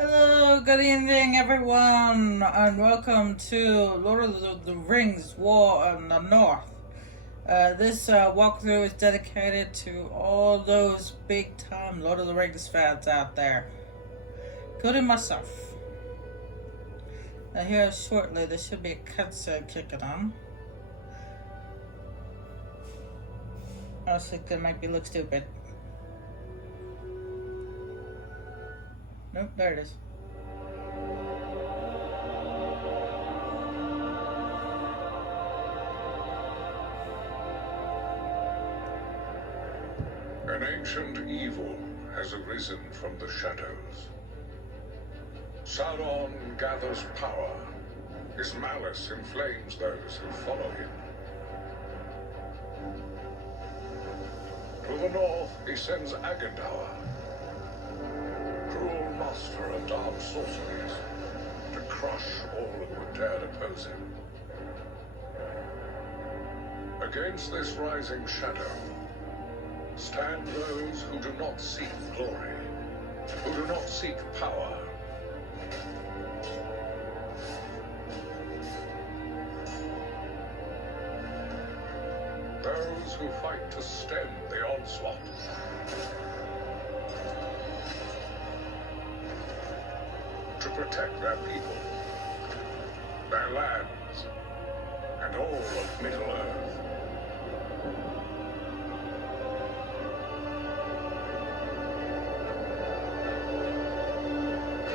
Hello, good evening, everyone, and welcome to Lord of the Rings War in the North. This walkthrough is dedicated to all those big time Lord of the Rings fans out there, including myself. Now, here shortly, there should be a cutscene kicking on. I was thinking it might look stupid. Nope, there it is. An ancient evil has arisen from the shadows. Sauron gathers power. His malice inflames those who follow him. To the north, he sends Agendaur, cruel master of dark sorceries, to crush all who would dare oppose him. Against this rising shadow stand those who do not seek glory, who do not seek power. Those who fight to stem the onslaught. To protect their people, their lands, and all of Middle-earth.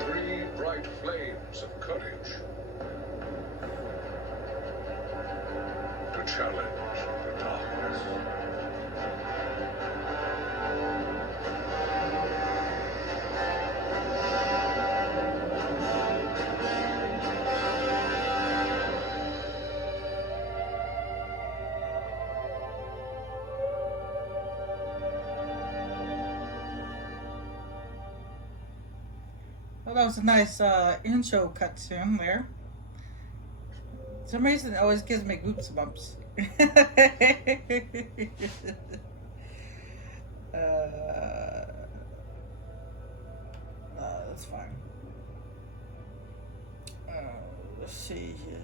Three bright flames of courage to challenge the darkness. Well, that was a nice intro cutscene there. For some reason, it always gives me goosebumps. No, that's fine. Let's see here.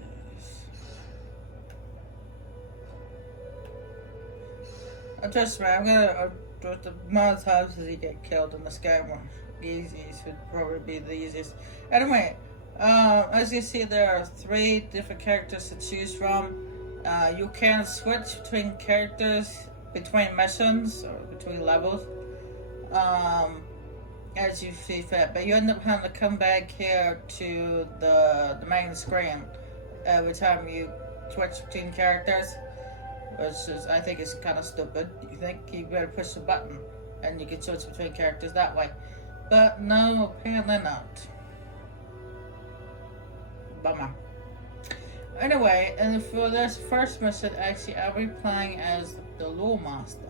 Trust me, I'm gonna the amount of times does he get killed in this game, the easiest would probably be the easiest. Anyway, as you see, there are 3 different characters to choose from. You can switch between characters, between missions, or between levels, as you see fit. But you end up having to come back here to the main screen every time you switch between characters, which is, I think, is kind of stupid. You think you better push the button and you can switch between characters that way. But no, apparently not. Bummer. Anyway, and for this first mission, actually, I'll be playing as the Lore Master.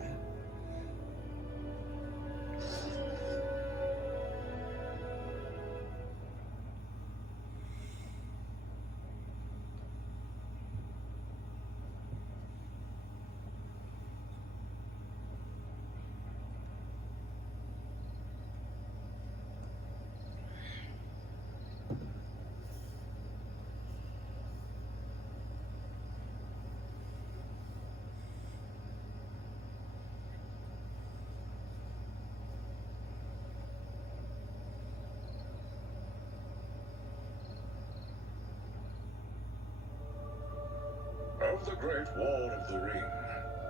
Of the Great War of the Ring,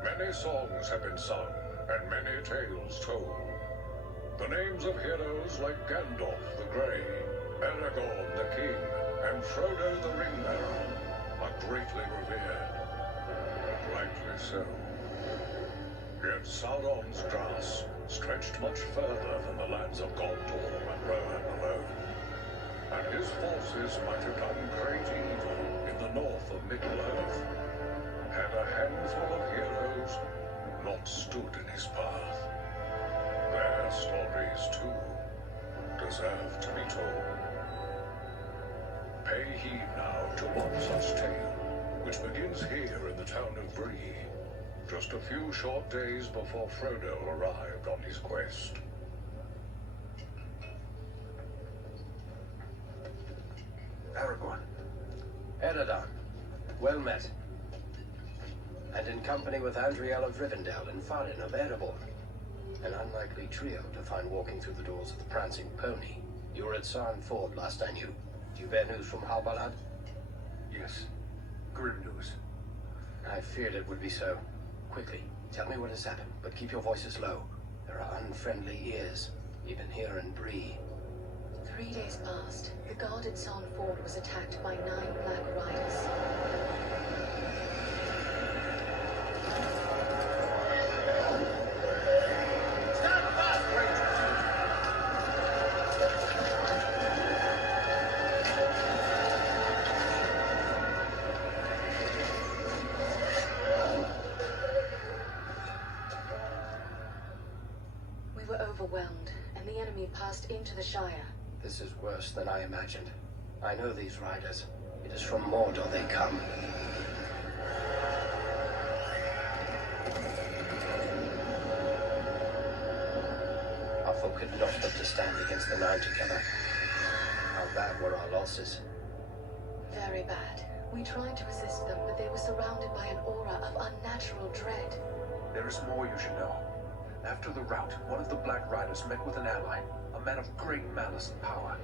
many songs have been sung and many tales told. The names of heroes like Gandalf the Grey, Aragorn the King, and Frodo the Ringbearer are greatly revered, and rightly so. Yet Sauron's grasp stretched much further than the lands of Gondor and Rohan alone, and his forces might have done great evil in the north of Middle-earth, had a handful of heroes not stood in his path. Their stories, too, deserve to be told. Pay heed now to one such tale, which begins here in the town of Bree, just a few short days before Frodo arrived on his quest. met. And in company with Andriel of Rivendell and Farin of Erebor. An unlikely trio to find walking through the doors of the Prancing Pony. You were at Sarn Ford last I knew. Do you bear news from Halbalad? Yes. Grim news. I feared it would be so. Quickly, tell me what has happened, but keep your voices low. There are unfriendly ears, even here in Bree. 3 days passed. The guard at Sarn Ford was attacked by 9 Black Riders. We were overwhelmed, and the enemy passed into the Shire. This is worse than I imagined. I know these riders. It is from Mordor they come. Our folk had not stood to stand against the 9 together. How bad were our losses? Very bad. We tried to assist them, but they were surrounded by an aura of unnatural dread. There is more you should know. After the rout, one of the Black Riders met with an ally, a man of great malice and power.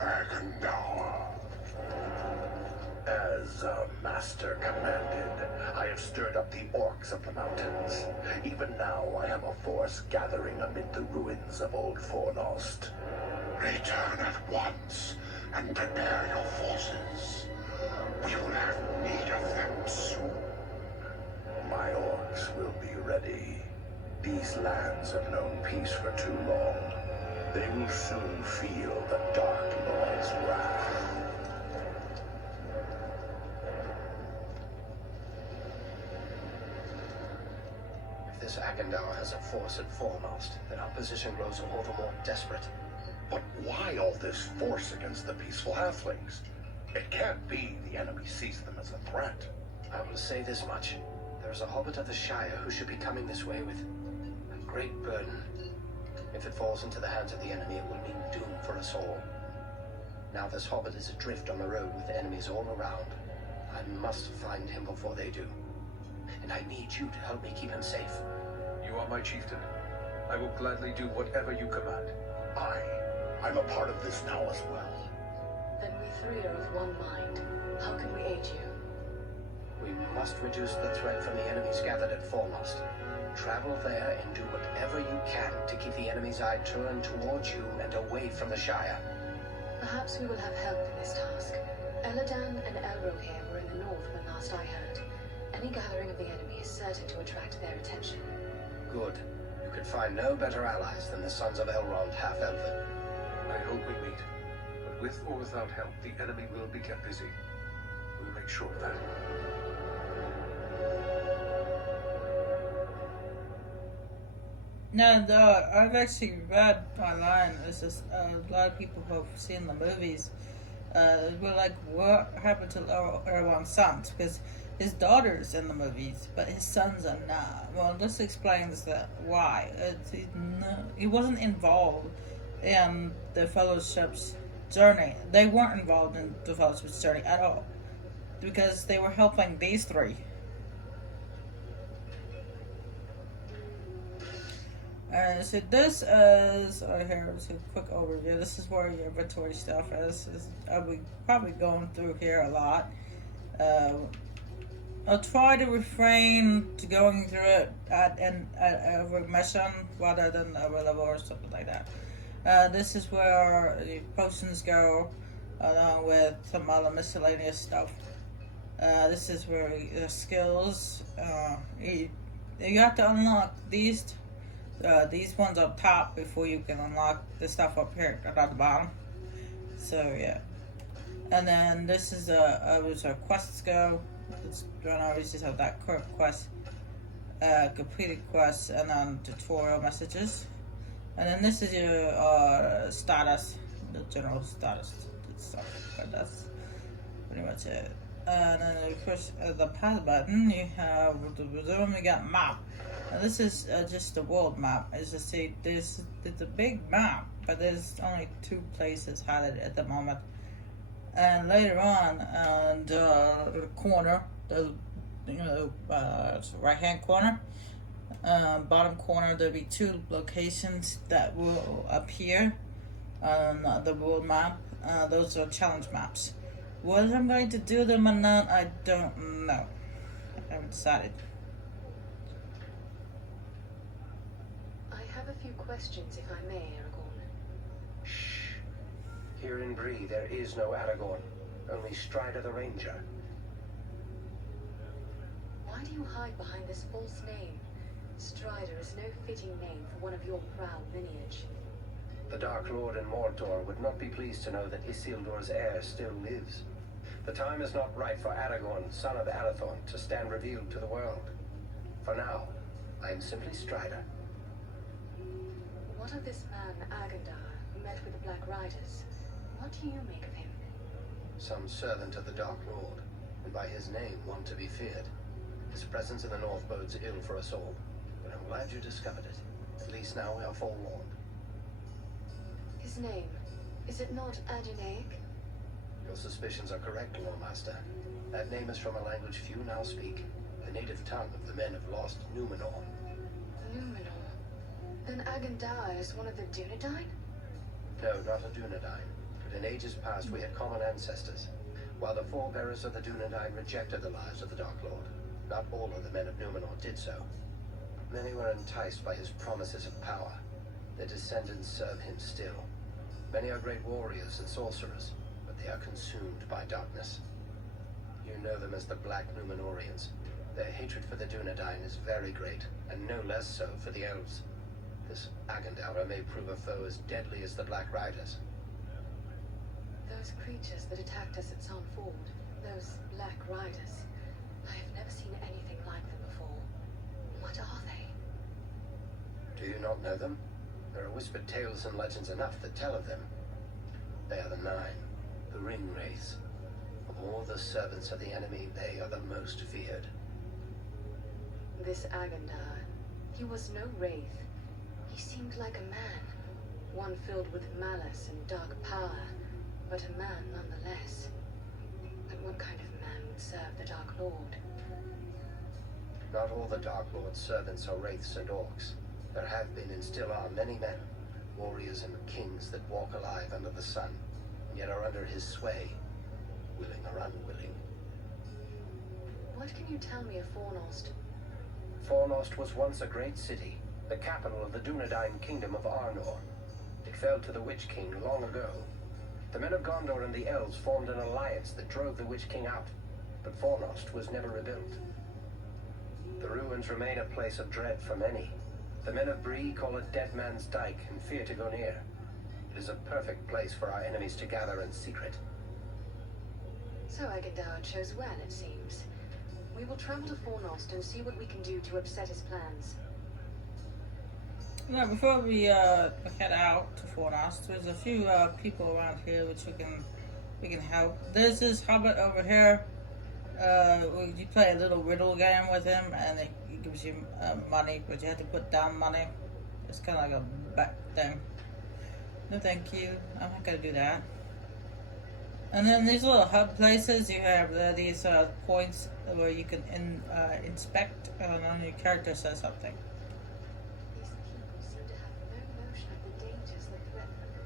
Agendour. As Master commanded, I have stirred up the orcs of the mountains. Even now, I have a force gathering amid the ruins of Old Fornost. Return at once and prepare your forces. We will have need of them soon. My orcs will be ready. These lands have known peace for too long. They will soon feel the Dark Lord's wrath. If this Agendour has a force at Fornost, then our position grows all the more desperate. But why all this force against the peaceful halflings? It can't be the enemy sees them as a threat. I will say this much. There is a hobbit of the Shire who should be coming this way with a great burden. If it falls into the hands of the enemy, it will mean doom for us all. Now this hobbit is adrift on the road with enemies all around. I must find him before they do. And I need you to help me keep him safe. You are my chieftain. I will gladly do whatever you command. I'm a part of this now as well. Then we 3 are of one mind. How can we aid you? We must reduce the threat from the enemies gathered at Fornost. Travel there and do whatever you can to keep the enemy's eye turned towards you and away from the Shire. Perhaps we will have help in this task. Eladan and Elrohir were in the north when last I heard. Any gathering of the enemy is certain to attract their attention. Good. You could find no better allies than the sons of Elrond half-elven. I hope we meet. But with or without help, the enemy will be kept busy. We will make sure of that. No, I've actually read online. It's just a lot of people who have seen the movies. Were like, what happened to Erwan's sons? Because his daughter's in the movies, but his sons are not. Well, this explains that why. He wasn't involved in the Fellowship's journey. They weren't involved in the Fellowship's journey at all, because they were helping these 3. So this is, here's a quick overview. This is where your inventory stuff is. I'll be probably going through here a lot. I'll try to refrain to going through it at every mission rather than every level or something like that. This is where the potions go, along with some other miscellaneous stuff. This is where the skills. You have to unlock these ones up top before you can unlock the stuff up here at the bottom. So yeah, and then this is was a quests go. It's I just have that current quest, completed quests, and then tutorial messages, and then this is your status, the general status stuff. But that's pretty much it. and then of course the pause button. You have the room. You got map. Now this is just the world map. As you see, there's it's a big map, but there's only 2 places highlighted at the moment. And later on, the corner, the right hand corner, bottom corner, there'll be 2 locations that will appear on the world map. Those are challenge maps. Whether I'm going to do them or not, I don't know. I haven't decided. I have a few questions, if I may, Aragorn. Shh. Here in Bree, there is no Aragorn, only Strider the Ranger. Why do you hide behind this false name? Strider is no fitting name for one of your proud lineage. The Dark Lord in Mordor would not be pleased to know that Isildur's heir still lives. The time is not right for Aragorn, son of Arathorn, to stand revealed to the world. For now, I am simply Strider. What of this man, Agandar, who met with the Black Riders? What do you make of him? Some servant of the Dark Lord, and by his name one to be feared. His presence in the north bodes ill for us all, but I'm glad you discovered it. At least now we are forewarned. His name, is it not Adunaic? Your suspicions are correct, Lord Master. That name is from a language few now speak, the native tongue of the men of lost Númenor. Númenor? Then Agandar is one of the Dunedain? No, not a Dunedain, but in ages past we had common ancestors. While the forebearers of the Dunedain rejected the lives of the Dark Lord, not all of the men of Númenor did so. Many were enticed by his promises of power. Their descendants serve him still. Many are great warriors and sorcerers, but they are consumed by darkness. You know them as the Black Númenorians. Their hatred for the Dunedain is very great, and no less so for the elves. This Agandara may prove a foe as deadly as the Black Riders. Those creatures that attacked us at San Ford, those Black Riders, I have never seen anything like them before. What are they? Do you not know them? There are whispered tales and legends enough that tell of them. They are the Nine, the Ring race. Of all the servants of the enemy, they are the most feared. This Agandar, he was no wraith. He seemed like a man, one filled with malice and dark power, but a man nonetheless. But what kind of man would serve the Dark Lord? Not all the Dark Lord's servants are wraiths and orcs. There have been and still are many men, warriors and kings that walk alive under the sun, and yet are under his sway, willing or unwilling. What can you tell me of Fornost? Fornost was once a great city, the capital of the Dunedain kingdom of Arnor. It fell to the Witch King long ago. The men of Gondor and the elves formed an alliance that drove the Witch King out, but Fornost was never rebuilt. The ruins remain a place of dread for many. The men of Bree call it Dead Man's Dyke and fear to go near. It is a perfect place for our enemies to gather in secret. So Agandar chose well, it seems. We will travel to Fornost and see what we can do to upset his plans. Now, before we head out to Fornost, there's a few people around here which we can help. There's this hobbit over here. You play a little riddle game with him, and it gives you money, but you have to put down money. It's kind of like a bet thing. No, thank you. I'm not gonna do that. And then these little hub places, you have these points where you can inspect, and then your character says something. These people seem to have no notion of the dangers that threaten them.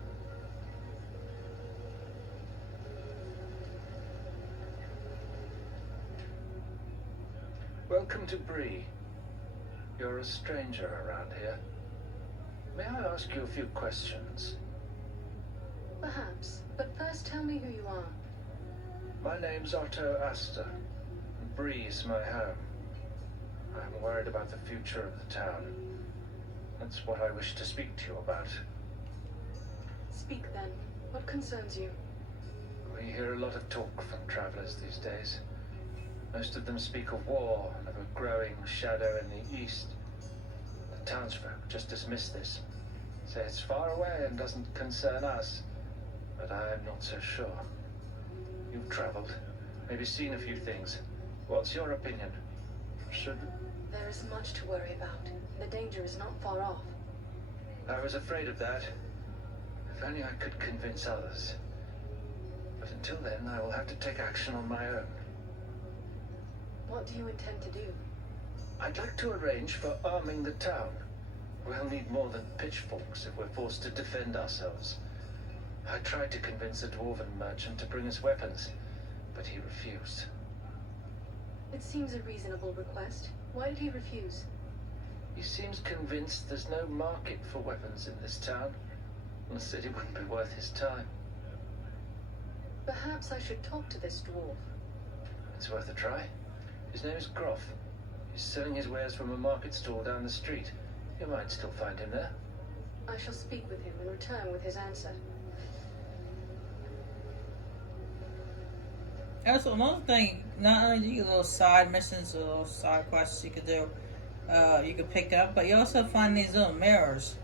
Welcome to Bree. You're a stranger around here. May I ask you a few questions? Perhaps, but first tell me who you are. My name's Otto Aster, and Bree's my home. I'm worried about the future of the town. That's what I wish to speak to you about. Speak then. What concerns you? We hear a lot of talk from travelers these days. Most of them speak of war and of a growing shadow in the east. The townsfolk just dismiss this, say it's far away and doesn't concern us, but I am not so sure. You've traveled, maybe seen a few things. What's your opinion? Should... There is much to worry about. The danger is not far off. I was afraid of that. If only I could convince others. But until then, I will have to take action on my own. What do you intend to do? I'd like to arrange for arming the town. We'll need more than pitchforks if we're forced to defend ourselves. I tried to convince a dwarven merchant to bring us weapons, but he refused. It seems a reasonable request. Why did he refuse? He seems convinced there's no market for weapons in this town, and said it wouldn't be worth his time. Perhaps I should talk to this dwarf. It's worth a try. His name is Groff. He's selling his wares from a market stall down the street. You might still find him there. I shall speak with him and return with his answer. Also, another thing, not only do you get little side missions or little side quests you could do, you could pick up, but you also find these little mirrors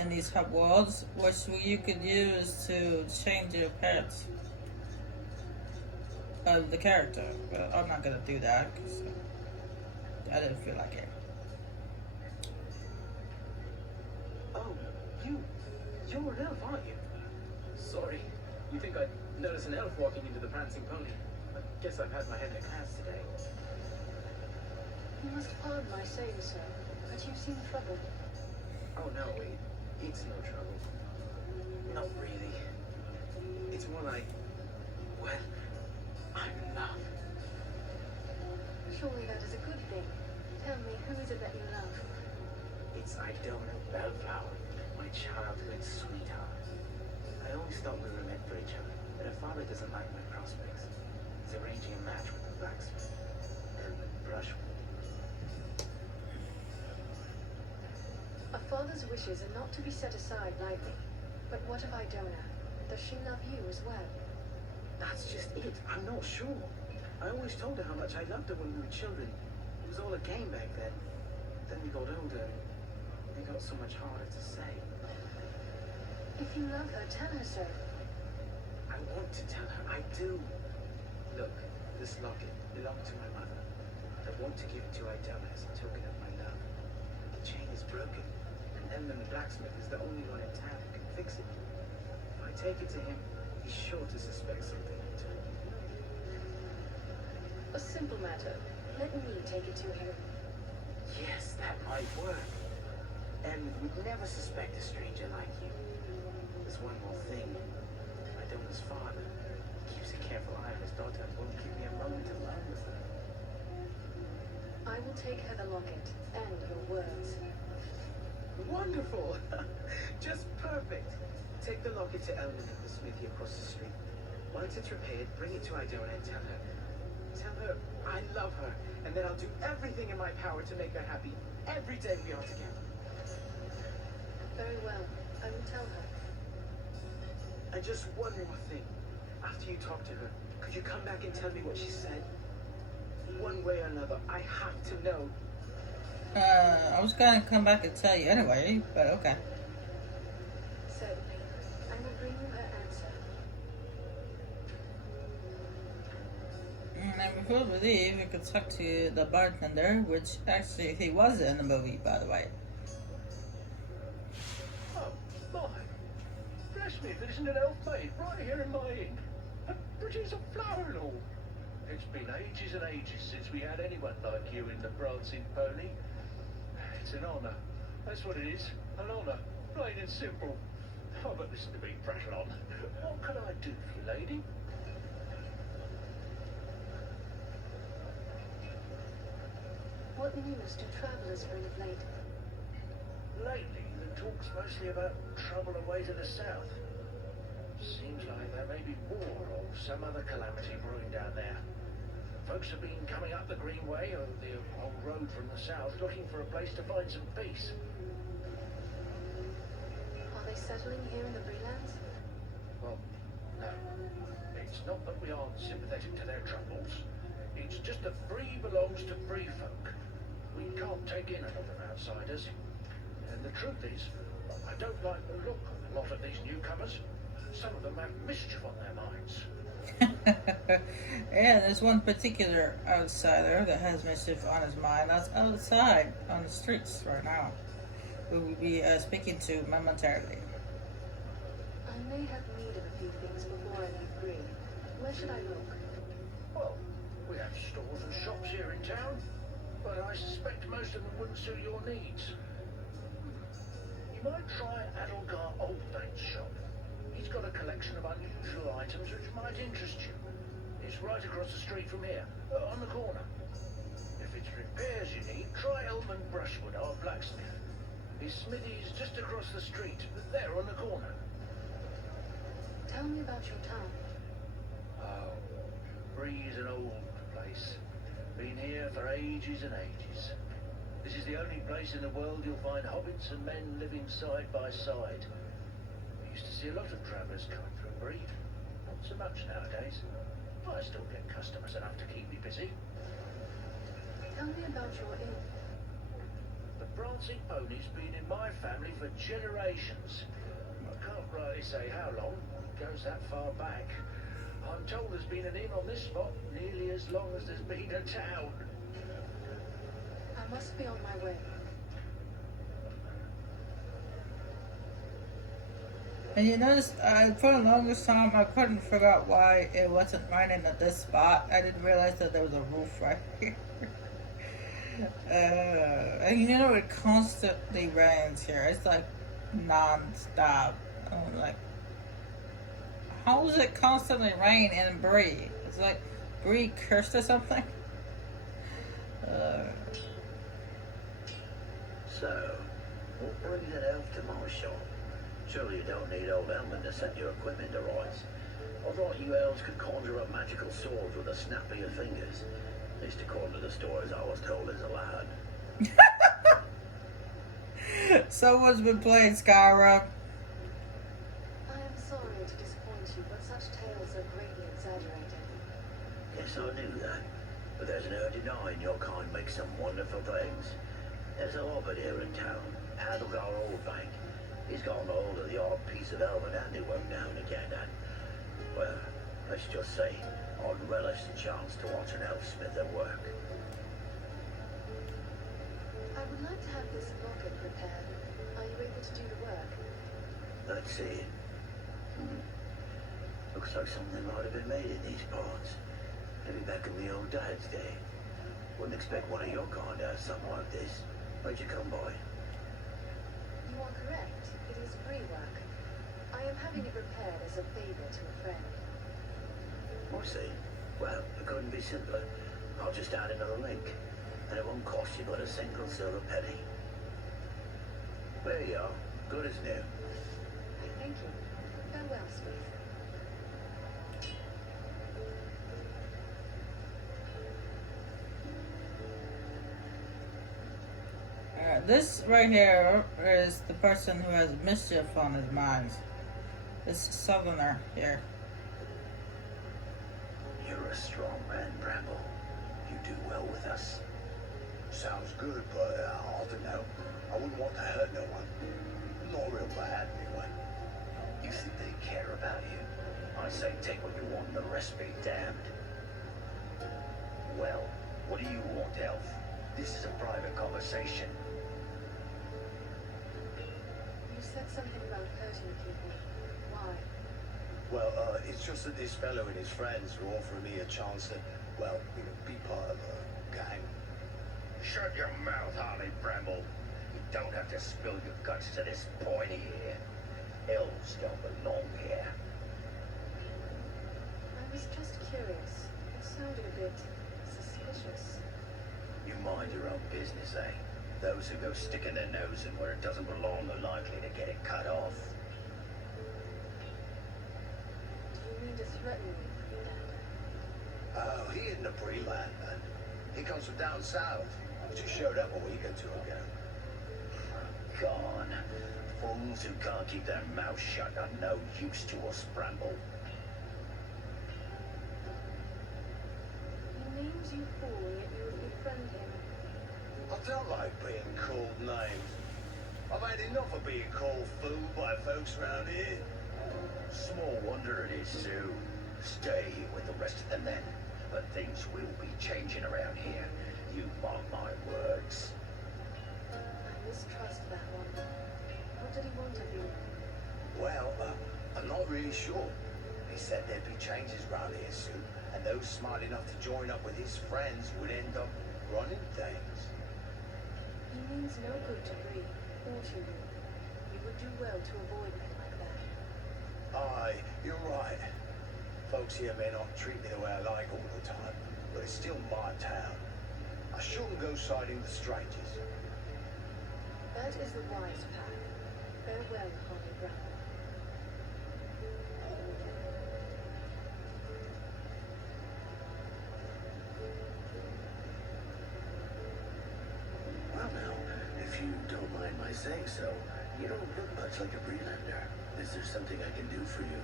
in these hub worlds, which you could use to change the appearance of the character. But I'm not gonna do that because I didn't feel like it. Oh, you're an elf, aren't you? Sorry, you think I'd notice an elf walking into the prancing pony? I guess I've had my head in a cast today. You must pardon my saying so, but you seem troubled. Oh no, it's no trouble. Not really. It's more like, well, I'm in love. Surely that is a good thing. Tell me, who is it that you love? It's Idona Bellflower, my childhood sweetheart. I always thought we were meant for each other, but her father doesn't like my prospects. He's arranging a match with the blacksmith, Brushwood. A father's wishes are not to be set aside lightly. But what of Idona? Does she love you as well? That's just it. I'm not sure. I always told her how much I loved her when we were children. It was all a game back then. Then we got older, and it got so much harder to say. If you love her, tell her so. I want to tell her I do. Look, this locket belonged to my mother. I want to give it to Idona as a token of my love. The chain is broken, and Emlyn the blacksmith is the only one in town who can fix it. If I take it to him, he's sure to suspect something. A simple matter. Let me take it to him. Yes, that might work. Emlyn would never suspect a stranger like you. There's one more thing. Idona's father keeps a careful eye on his daughter and won't give me a moment alone with her. I will take her the locket and your words. Wonderful! Just perfect. Take the locket to Emlyn at the smithy across the street. Once it's repaired, bring it to Idona and tell her I love her, and then I'll do everything in my power to make her happy every day we are together. Very well. I will tell her. And just one more thing. After you talk to her, could you come back and tell me what she said? One way or another, I have to know. I was gonna come back and tell you anyway, but okay. Certainly. I will bring you her answer. And before we leave, we could talk to the bartender, which actually he was in the movie, by the way. Oh, my. Bless me, if it isn't an elf maid right here in my inn. And produce a flower and all. It's been ages and ages since we had anyone like you in the prancing pony. It's an honour. That's what it is. An honour. Plain and simple. Oh, but listen to me prattle on. What can I do for you, lady? What news do travellers bring of late? Lately, the talk's mostly about trouble away to the south. Seems like there may be war or some other calamity brewing down there. Folks have been coming up the Greenway or the old road from the south looking for a place to find some peace. Are they settling here in the Breelands? Well, no. It's not that we aren't sympathetic to their troubles. It's just that Bree belongs to Bree folk. We can't take in another outsiders. And the truth is, I don't like the look of a lot of these newcomers. Some of them have mischief on their minds. Yeah, there's one particular outsider that has mischief on his mind that's outside on the streets right now. We will be speaking to momentarily. I may have need of a few things before I leave Bree. Where should I look? Well, we have stores and shops here in town, but I suspect most of them wouldn't suit your needs. You might try Adelgar Oldbank's shop. He's got a collection of unusual items which might interest you. It's right across the street from here, on the corner. If it's repairs you need, try Elman Brushwood, our blacksmith. His smithy's just across the street, there on the corner. Tell me about your town. Oh, Bree's an old place. Been here for ages and ages. This is the only place in the world you'll find hobbits and men living side by side. We used to see a lot of travellers coming through Bree. Not so much nowadays. I still get customers enough to keep me busy. Tell me about your inn. The Prancing Pony's been in my family for generations. I can't rightly say how long. It goes that far back. I'm told there's been an inn on this spot nearly as long as there's been a town. I must be on my way. And you notice, for the longest time, I couldn't figure out why it wasn't raining at this spot. I didn't realize that there was a roof right here. And you know, it constantly rains here. It's like non-stop. I'm like, how does it constantly rain in Bree? It's like Bree cursed or something. So, what brings an elf to my shop? Surely you don't need old Elman to set your equipment to rights. I thought you elves could conjure up magical swords with a snap of your fingers. At least according to the stories I was told as a lad. Someone's been playing Skyrim. I am sorry to disappoint you, but such tales are greatly exaggerated. Yes, I knew that. But there's no denying your kind makes some wonderful things. There's a hobbit here in town, Adelgar Oldbank. He's gotten hold of the odd piece of elven handiwork now and again, and, well, let's just say, I'd relish the chance to watch an elf smith at work. I would like to have this locket repaired. Are you able to do the work? Let's see. Looks like something might have been made in these parts. Maybe back in the old dad's day. Wouldn't expect one of your kind to have something like this. Where'd you come by? You are correct. It is Bree work. I am having it repaired as a favor to a friend. I see. Well, it couldn't be simpler. I'll just add another link. And it won't cost you but a single silver penny. There you are. Good as new. Thank you. Farewell, Smith. This right here is the person who has mischief on his mind. This southerner here. You're a strong man, Bramble. You do well with us. Sounds good, but I don't know. I wouldn't want to hurt no one. Not real bad, anyway. You think they care about you? I say take what you want and the rest be damned. Well, what do you want, Elf? This is a private conversation. You said something about hurting people. Why? Well, it's just that this fellow and his friends are offering me a chance to, well, be part of a gang. Shut your mouth, Harley Bramble. You don't have to spill your guts to this pointy here. Elves don't belong here. I was just curious. It sounded a bit suspicious. You mind your own business, eh? Those who go sticking their nose in where it doesn't belong are likely to get it cut off. Do you mean to threaten me, Freelander? Oh, he isn't a Bree lad, man. He comes from down south. He just showed up a week or two ago. Gone. Fools who can't keep their mouths shut are no use to us, Bramble. He names you fool, yet you would befriend him. I don't like being called names. I've had enough of being called fool by folks around here. Small wonder it is, Sue. Stay with the rest of the men, but things will be changing around here. You mark my words. I mistrust that one. What did he want of you? Well, I'm not really sure. He said there'd be changes round here soon, and those smart enough to join up with his friends would end up running things. He means no good to Bree, or to you. You would do well to avoid men like that. Aye, you're right. Folks here may not treat me the way I like all the time, but it's still my town. I shouldn't go siding with strangers. That is the wise path. Farewell, Holly Brown. Well now, if you don't mind my saying so, you don't look much like a Breelander. Is there something I can do for you?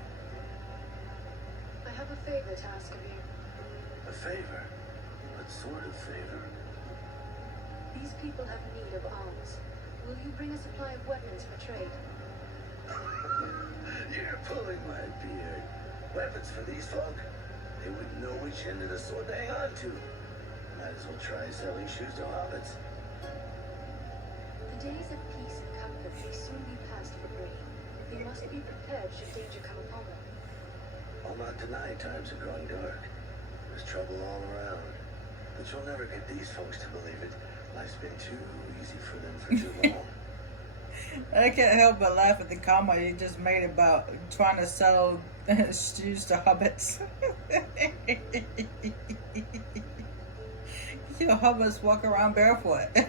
I have a favor to ask of you. A favor? What sort of favor? These people have need of arms. Will you bring a supply of weapons for trade? You're pulling my beard. Weapons for these folk? They wouldn't know which end of the sword to hang on to. Might as well try selling shoes to hobbits. The days of peace and comfort may soon be past for Bree. They must be prepared should danger come upon them. I'll not deny times are growing dark. There's trouble all around. But you'll never get these folks to believe it. Life's been too easy for them for too long. I can't help but laugh at the comment you just made about trying to sell shoes to hobbits. You hobbits walk around barefoot. Not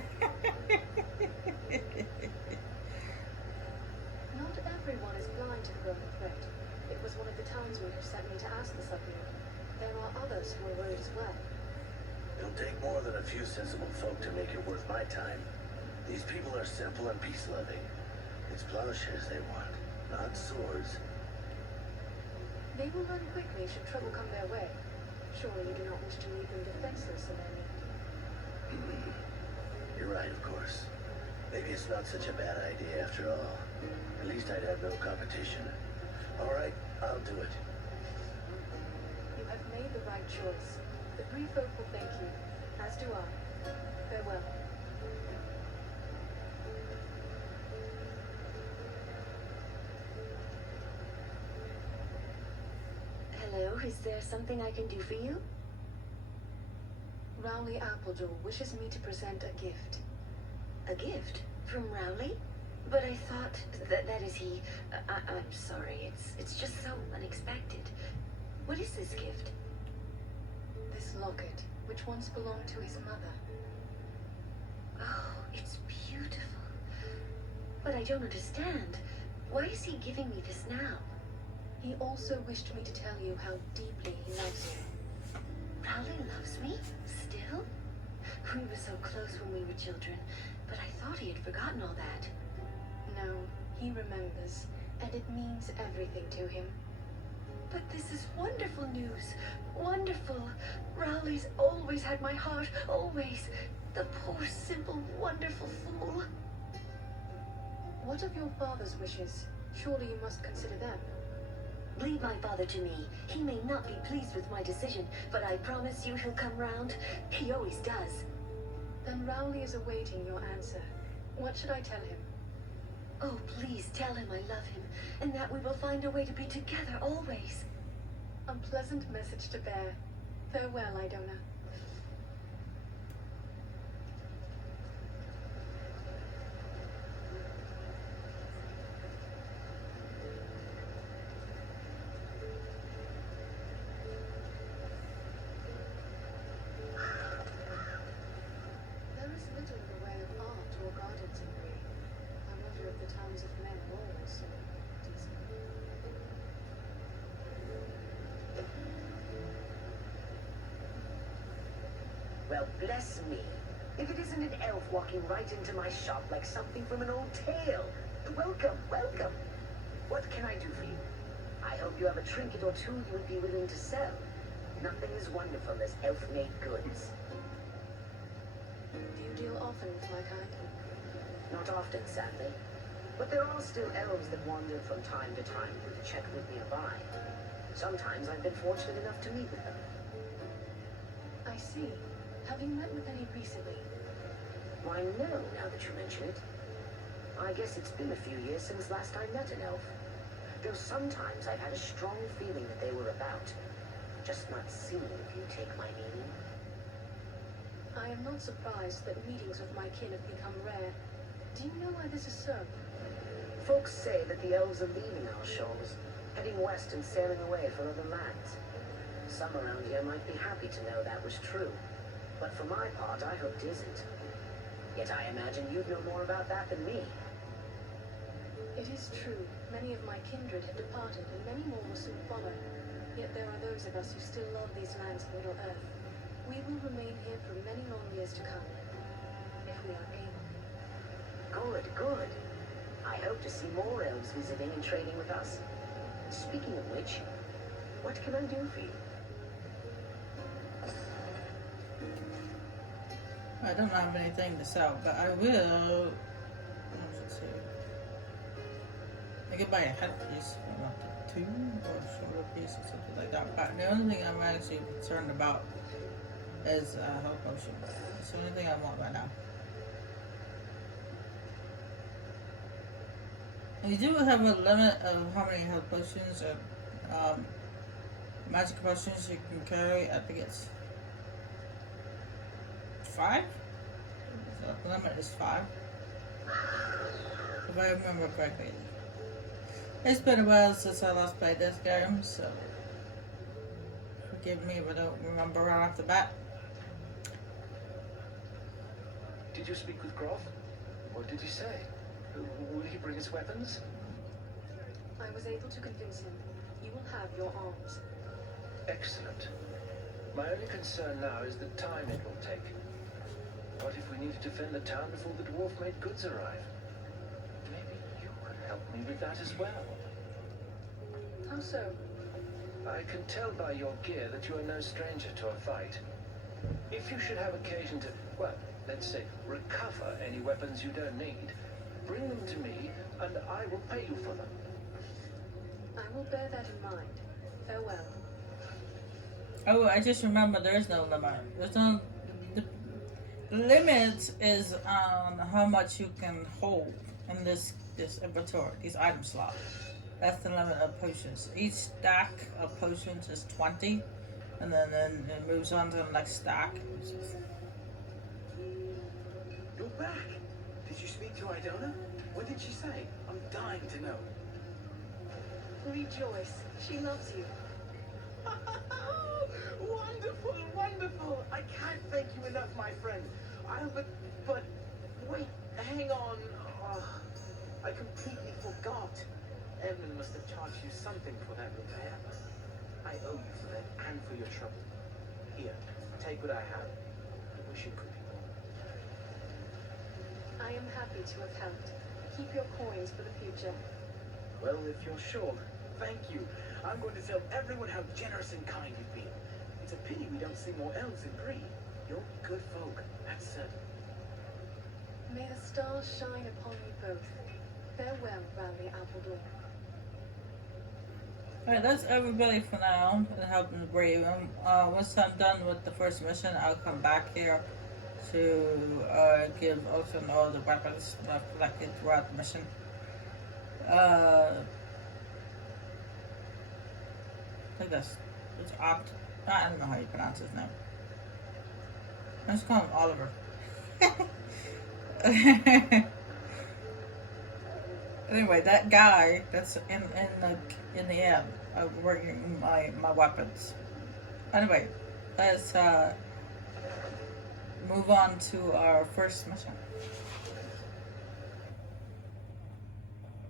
everyone is blind to the growing threat. It was one of the townsmen who sent me to ask this of you. There are others who are worried as well. It'll take more than a few sensible folk to make it worth my time. These people are simple and peace-loving. It's plowshares they want, not swords. They will run quickly should trouble come their way. Surely you do not wish to leave them defenseless in their need. You're right, of course. Maybe it's not such a bad idea after all. At least I'd have no competition. All right, I'll do it. You have made the right choice. The Bree folk will thank you, as do I. Farewell. Hello, is there something I can do for you? Rowley Appledore wishes me to present a gift. A gift? From Rowley? But I thought that is he. I'm sorry, it's just so unexpected. What is this gift? This locket, which once belonged to his mother. Oh, it's beautiful. But I don't understand. Why is he giving me this now? He also wished me to tell you how deeply he loves you. Rowley loves me? Still? We were so close when we were children, but I thought he had forgotten all that. No, he remembers, and it means everything to him. But this is wonderful news. Wonderful. Rowley's always had my heart, always. The poor, simple, wonderful fool. What of your father's wishes? Surely you must consider them. Leave my father to me. He may not be pleased with my decision, but I promise you he'll come round. He always does. Then Rowley is awaiting your answer. What should I tell him? Oh, please tell him I love him, and that we will find a way to be together always. A pleasant message to bear. Farewell, Idona. There is little in the way of art or gardens in Bree. I wonder if the towns of men are always so decent. Well, bless me. If it isn't an elf walking right into my shop like something from an old tale. Welcome, welcome. What can I do for you? I hope you have a trinket or two you would be willing to sell. Nothing as wonderful as elf-made goods. Do you deal often with my kind? Not often, sadly. But there are still elves that wander from time to time through the checkwood nearby. Sometimes I've been fortunate enough to meet with them. I see. Have you met with any recently? Why, no, now that you mention it. I guess it's been a few years since last I met an elf. Though sometimes I've had a strong feeling that they were about. Just not seen, if you take my meaning. I am not surprised that meetings with my kin have become rare. Do you know why this is so? Folks say that the elves are leaving our shores, heading west and sailing away for other lands. Some around here might be happy to know that was true. But for my part, I hoped isn't. Yet I imagine you'd know more about that than me. It is true. Many of my kindred have departed, and many more will soon follow. Yet there are those of us who still love these lands of Middle Earth. We will remain here for many long years to come, if we are able. Good, good. I hope to see more elves visiting and trading with us. Speaking of which, what can I do for you? I don't have anything to sell, but I will. Let's see. I could buy a headpiece for up to 2 or a shoulder piece or something like that. But the only thing I'm actually concerned about is health potion. It's the only thing I want right now. And you do have a limit of how many health potions or magic potions you can carry. I think it's 5? So the limit is 5. If I remember correctly. It's been a while since I last played this game, so forgive me if I don't remember right off the bat. Did you speak with Groth? What did he say? Will he bring his weapons? I was able to convince him. You will have your arms. Excellent. My only concern now is the time it will take. What if we need to defend the town before the dwarf-made goods arrive? Maybe you could help me with that as well. How so? I can tell by your gear that you are no stranger to a fight. If you should have occasion to, well, let's say, recover any weapons you don't need, bring them to me, and I will pay you for them. I will bear that in mind. Farewell. Oh, I just remember there is no limit. There's no. The limit is on how much you can hold in this inventory, these item slots. That's the limit of potions. Each stack of potions is 20, and then it moves on to the next stack. You're back. Did you speak to Idona? What did she say? I'm dying to know. Rejoice. She loves you. Wonderful, wonderful. I can't thank you enough, my friend. But wait, hang on. I completely forgot. Edmund must have charged you something for that repair. I owe you for that and for your trouble. Here, take what I have. I wish it could be more. I am happy to have helped. Keep your coins for the future. Well, if you're sure, thank you. I'm going to tell everyone how generous and kind you've been. It's a pity we don't see more elves in Bree. You're good folk, that's certain. May the stars shine upon you both. Farewell, Rowley Appledore. Alright, that's everybody for now. And helping the Bree. Once I'm done with the first mission, I'll come back here to give Ocean all the weapons that I've collected throughout the mission. I think that's it's Opt. I don't know how you pronounce his name. I just call him Oliver. Anyway, that guy that's in the end of working my weapons. Anyway, let's move on to our first mission.